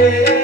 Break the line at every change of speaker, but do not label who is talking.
Yeah.